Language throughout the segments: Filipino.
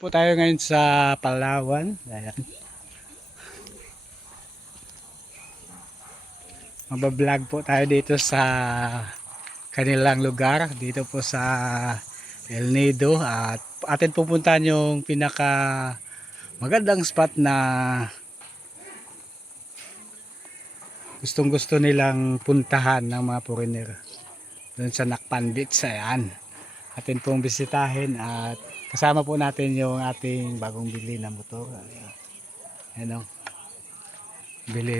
Po tayo ngayon sa Palawan. Ayan. Magbablog po tayo dito sa kanilang lugar. Dito po sa El Nido. At atin pupuntahan yung pinaka magandang spot na gustong gusto nilang puntahan ng mga foreigner. Doon sa Nakpan Beach. Ayan. Atin pong bisitahin at kasama po natin yung ating bagong bili na motor. Ayan o.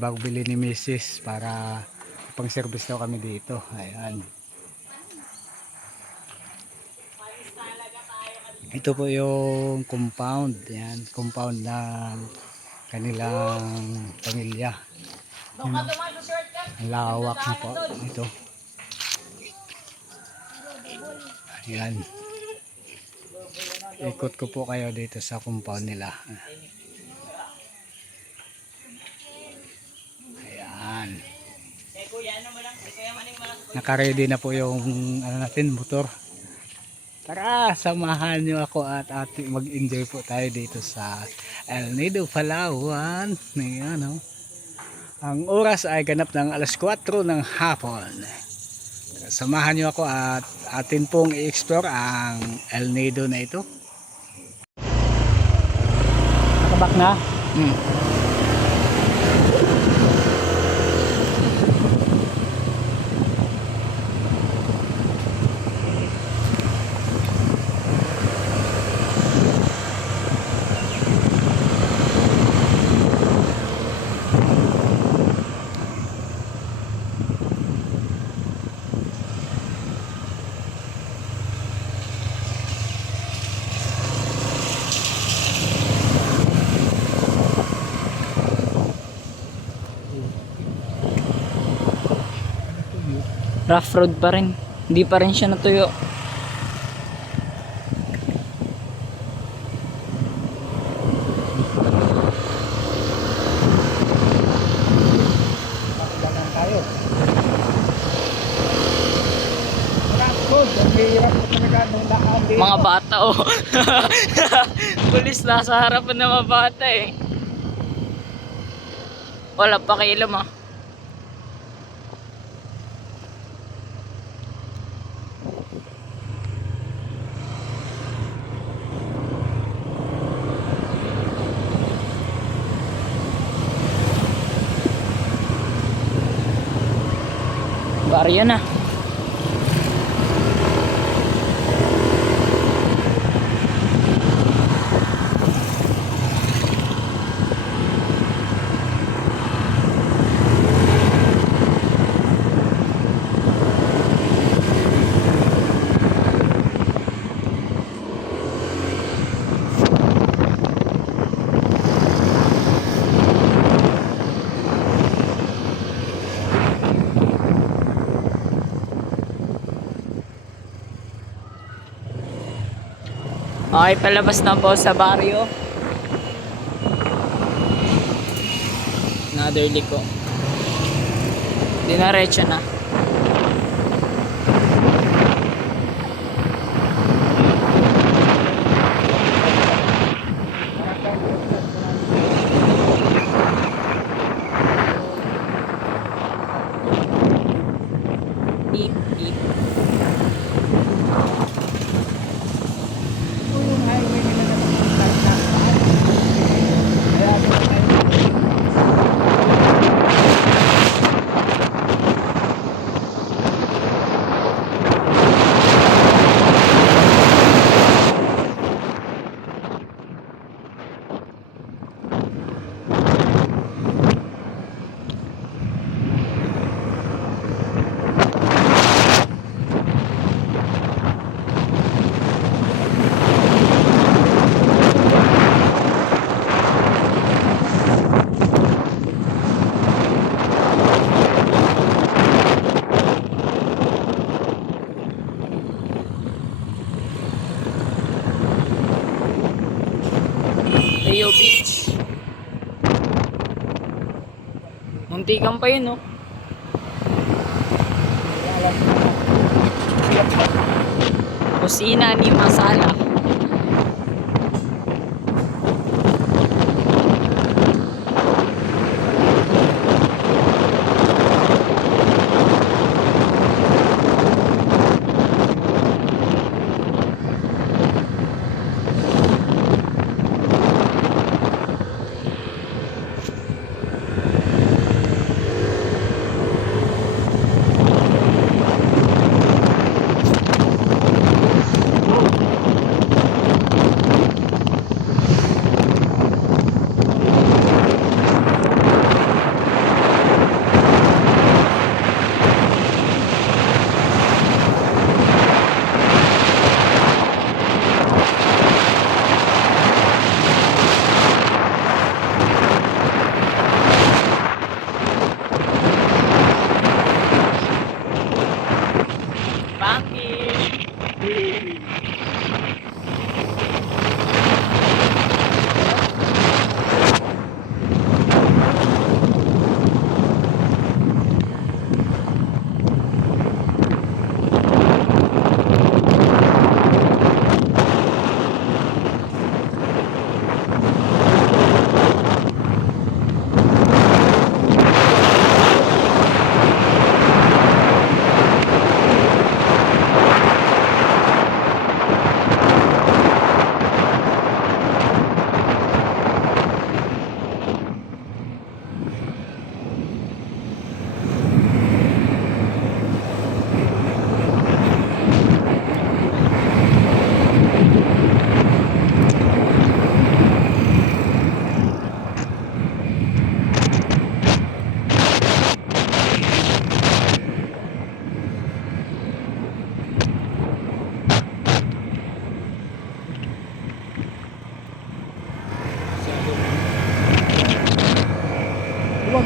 Bagong bili ni Mrs. para pang service daw kami dito. Ayan. Ito po yung compound. Ayan. Compound ng kanilang pamilya. Ayan. Ang lawak na po. Ito. Ayan. Ikot ko po kayo dito sa compound nila. Ayan. Naka-ready na po yung natin, motor. Tara, samahan nyo ako at mag-enjoy po tayo dito sa El Nido, Palawan. Ayan, oh. Ang oras ay ganap ng alas 4 ng hapon. Samahan nyo ako at atin pong i-explore ang El Nido na ito. Nakabak na? Rough road pa rin. Hindi pa rin siya natuyo. Mga bata oh. Pulis na sa harapan ng mga bata eh. Wala pa kailam ah. Baryo na. Okay, palabas na po sa baryo. Another liko. Dinaretso na. Beep, beep. Rio Beach. Muntikan pa yun, no? Kusina ni Masala.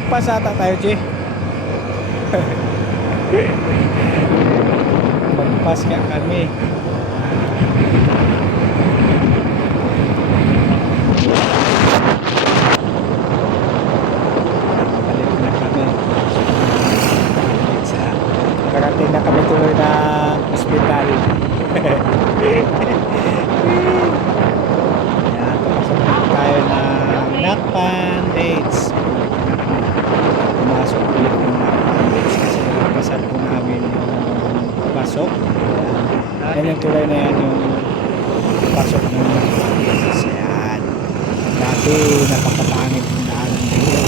Magpas ata tayo, Che. Magpas ka kami. Balik na kami. Nakarating na kami tuloy ng ospital. Yan, papasok na tayo ng Nakpan Dates. Pumasok ulit ng Nakpan Dates kasi nagpasan po namin yung pasok. Yan yung tulay na yan yung pasok ng Nakpan Dates. Yan. Dati napakapangit yung daanan dito.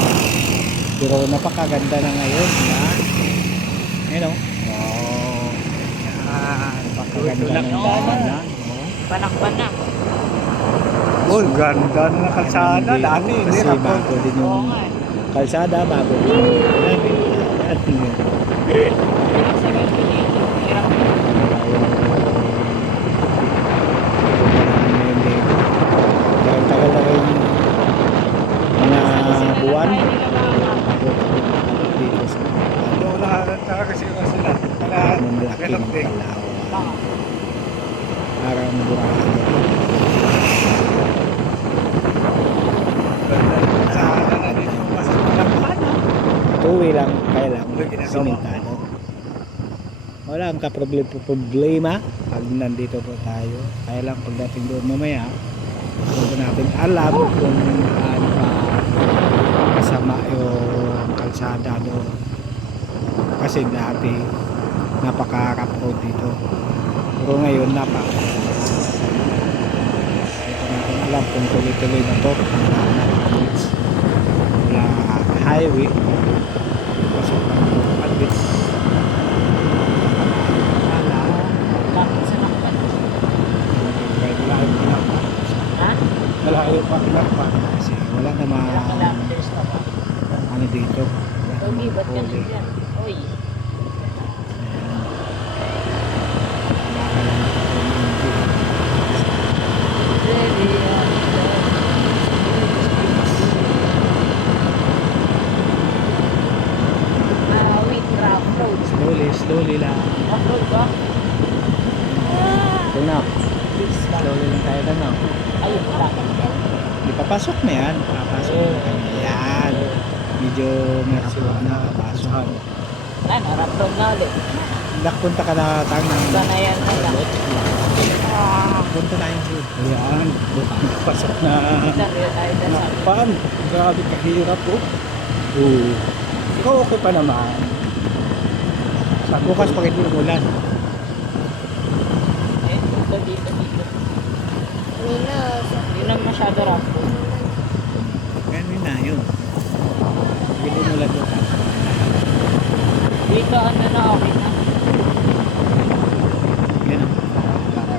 Pero napakaganda na ngayon. Yan. Yan o. Oh. Yan. Napakaganda ng daanan. Panak-panak. Oh, ganda na ng kalsada. Dati, hindi Kasi na bago din Oo yung nga. kalsada, bago din yung Sa ganito dito. Hirap. tagal na rin mga buwan Ay, nila mama. dito sa Ano nakakanta kasi sila. Kaya, malaking ganap din. Palawan. Baka. Parang Burahan. Kalsada na dito. Mas malakpan. Tuwi lang, kaya lang May ginagawa. simentado. Wala ang problema pag nandito po tayo. Kaya lang pagdating doon mamaya, hindi natin alam kung ano pa kasama yung kalsada doon. Kasi dati napakarap road dito. Pero ngayon hindi natin alam kung tuloy-tuloy na to. Wala highway. Pasok ng Albits. Bakit sa nakpan? Ha? Malayo pa kinakpan. Kasi wala namang Ilang kilometers na ba? ano dito. Pogi, ba't ka dyan? Uy. Wait, rough road. Slowly lang. Rough road ba? Ito na. Please lang. Slowly lang tayo na, no? Ayun, wala. Di papasok na yan. Papasok na kami. Yan. Medyo merso na papasok. Ano, rough road na ulit. Punta ka na tangang. Sanayan na lang. Punta na yung food. Ayan. Pasok na. Sariyo tayo dyan sa Nakpan. Grabe kahirap po. Oo. Ikaw okay pa naman. Bukas pa hindi umulan. dito, dito. Yun ang masyado rough road. Ganun na yun. Hindi umulan doon. Dito, ano na, okay na. Yan o. Para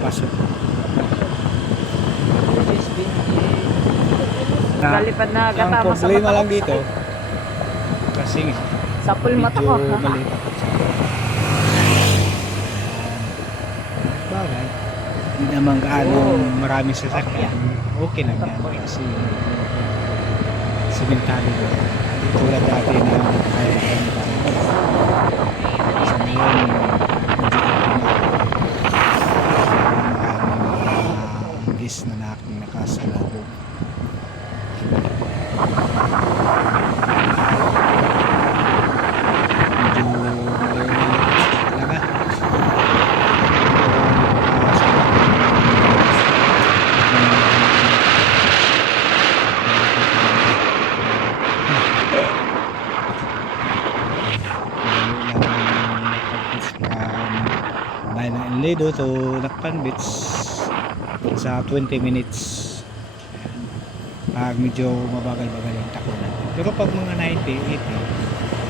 pasok. Just been Kalipad na Ang katama sa problema mata lang ko. dito, kasi Sa pool mata ko. Medyo maliit ako sa bagay. Hindi naman gaano marami sasakyan. Okay lang yan. Kasi simentado yun. Tulad dati na kaya kaya na sa ngayon maraming bis na nakasalubog. Medyo malayo talaga. Bayan ng Enledo to Nakpan Beach sa 20 minutes. Pag medyo mabagal-bagal yung takbo natin. Pero pag mga 90, 80,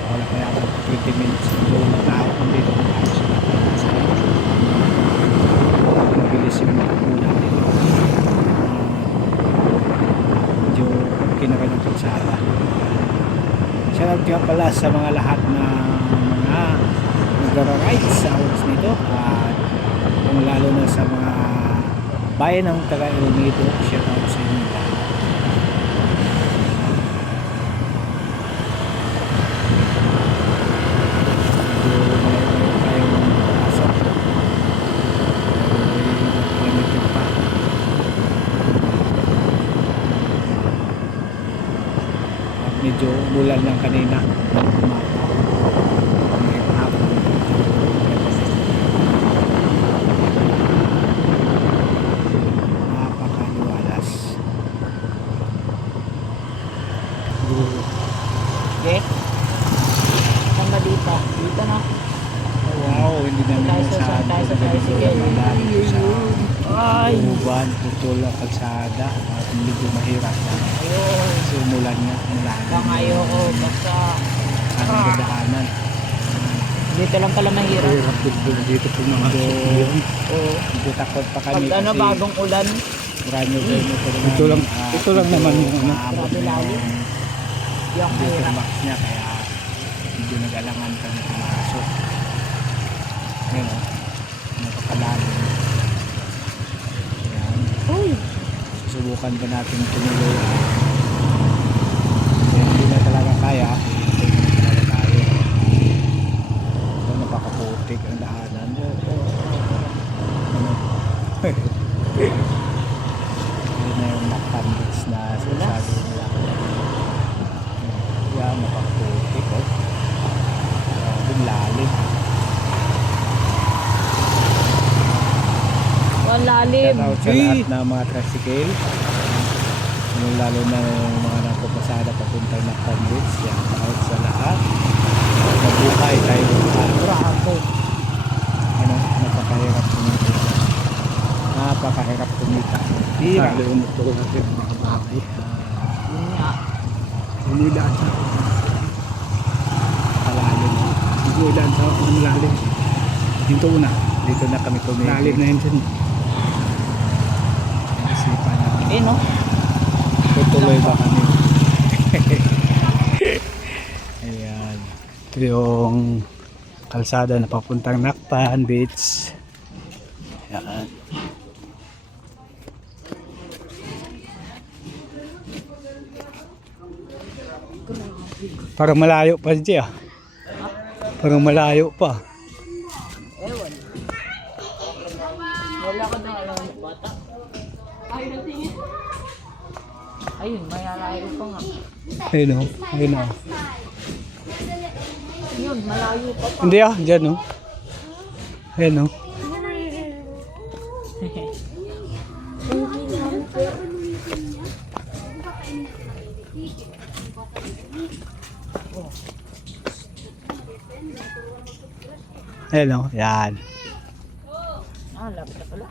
wala pa yata 20 minutes. Doon na tayo kung dito na tayo sa Nakpan Beach. Mabilis yung takbo natin. Medyo okay na rin ang kalsada. Shoutout nga pala sa mga lahat na mga nagra-ride sa oras nito at kung lalo na sa mga bayan ng taga El Nido, shoutout sa inyo lahat. medyo umulan lang kanina. Ngayong hapon, napakaliwalas. Okay? Saan ba dito? Dito na. Wow, hindi namin Tayo sa masabi. tricycle. Ay! Uban, putol ang kalsada at medyo mahirap na. Ayun. Kasi umulan nga, Bang ayoko. Basta. Ang dadaanan. Dito lang pala mahirap. Mahirap dito po mga doon. Oo. Medyo takot pa Pag kami ano, kasi bagong ulan. marami kayo ito lang naman yung ano. Grabe lalim. Yung Dito mahirap. max niya kaya medyo nag-alangan kami pumasok. Ngayon o, napakalalim. Ayan. Uy! Susubukan ba natin tumuloy? Kaya hindi na talaga kaya. Hindi na talaga tayo. Ito napakaputik ang daanan. Ano? Yun na yung nakpandits na sinasabi nila. Yan, napakaputik o. Yung lalim. Ang lalim. Shout out sa lahat ng mga tricycle. Lalo na yung mga nakapasada papunta na Cambridge. Shout out sa lahat. Mabuhay tayo. Grabe. Ano, napakahirap kumita. Napakahirap kumita. Tira. Yung motor natin mga bahay. Yun nga. Umulan sa malalim. Umulan sa malalim. Dito una. Dito na kami tumigil. Lalim na yun dyan. Isipan natin. Eh no? Tutuloy ba kami? Ayan. Ito yung kalsada na papuntang Nakpan Beach. Ayan. Parang malayo pa siya. Parang malayo pa. Ewan. Wala ko na alam ng bata. Ayun, may alayo pa nga. Ayun o. Ayun o. Yun, malayo pa pa. Hindi ah. Diyan o. Ayun o. Ayun o. Yan. Ah, lapit na pala.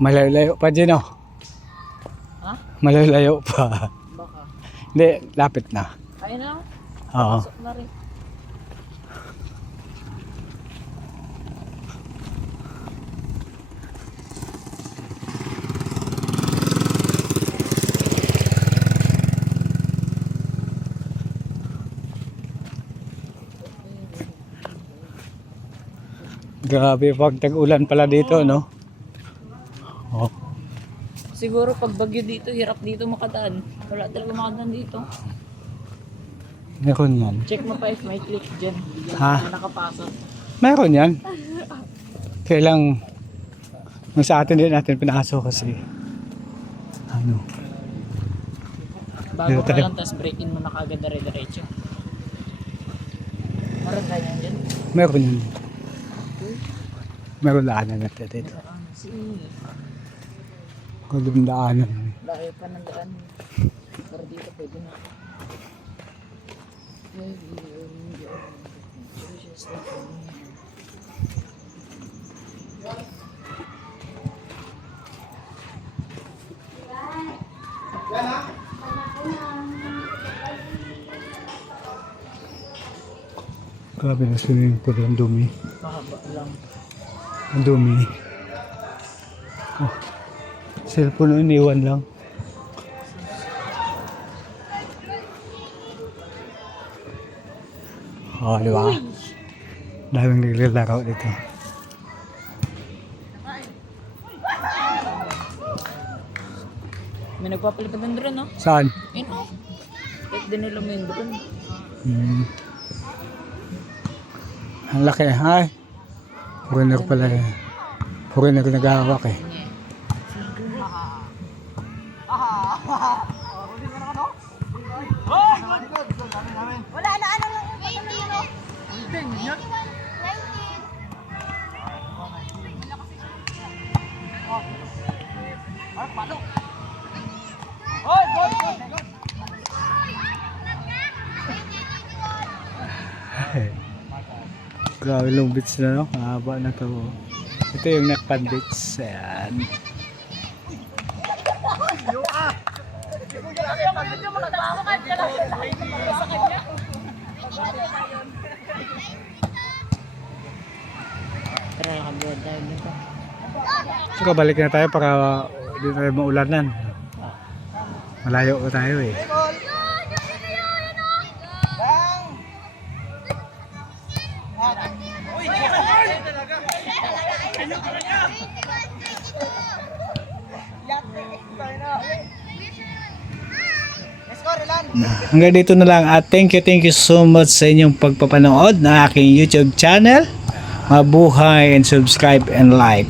Malayo-layo pa dyan o. Ha? Malayo-layo pa. Baka. Hindi. Lapit na. Ayun na. Oo. Pasok na rin. Grabe pag tag-ulan pala dito no. Oh. Siguro pag bagyo dito, hirap dito makadaan. Wala talaga makadaan dito. Meron yan. Check mo pa if may click dyan. Ha? Na nakapasok. Meron yan. Kailang yung sa atin din natin pinasok kasi ano. Bago Dito ka tayo. lang, tapos break in mo na kagad dire-diretso. Meron ganyan dyan. Meron yan. Meron daanan natin dito. Meron daanan. Layo pa ng daan. Pero dito pwede na. Grabe na swimming pool. Ang dumi. Mahaba lang. Ang dumi. Oh. Cellphone iniwan lang. Oh, di ba? Daming naglalaro dito. May nagpapalipad ng drone, no? Saan? Eh, no? Kahit din nila may drone. Hmm. Ang laki. Ay. Ganda pala eh. Foreigner naghahawak eh. Wala na ano lang 20. 19. Grabe long beach na no. Mahaba na to. Ito yung Nakpan Beach. Ayan. So, balik na tayo para hindi tayo maulanan. Malayo pa tayo eh. Hanggang dito na lang at thank you so much sa inyong pagpapanood ng aking YouTube channel. Mabuhay and subscribe and like.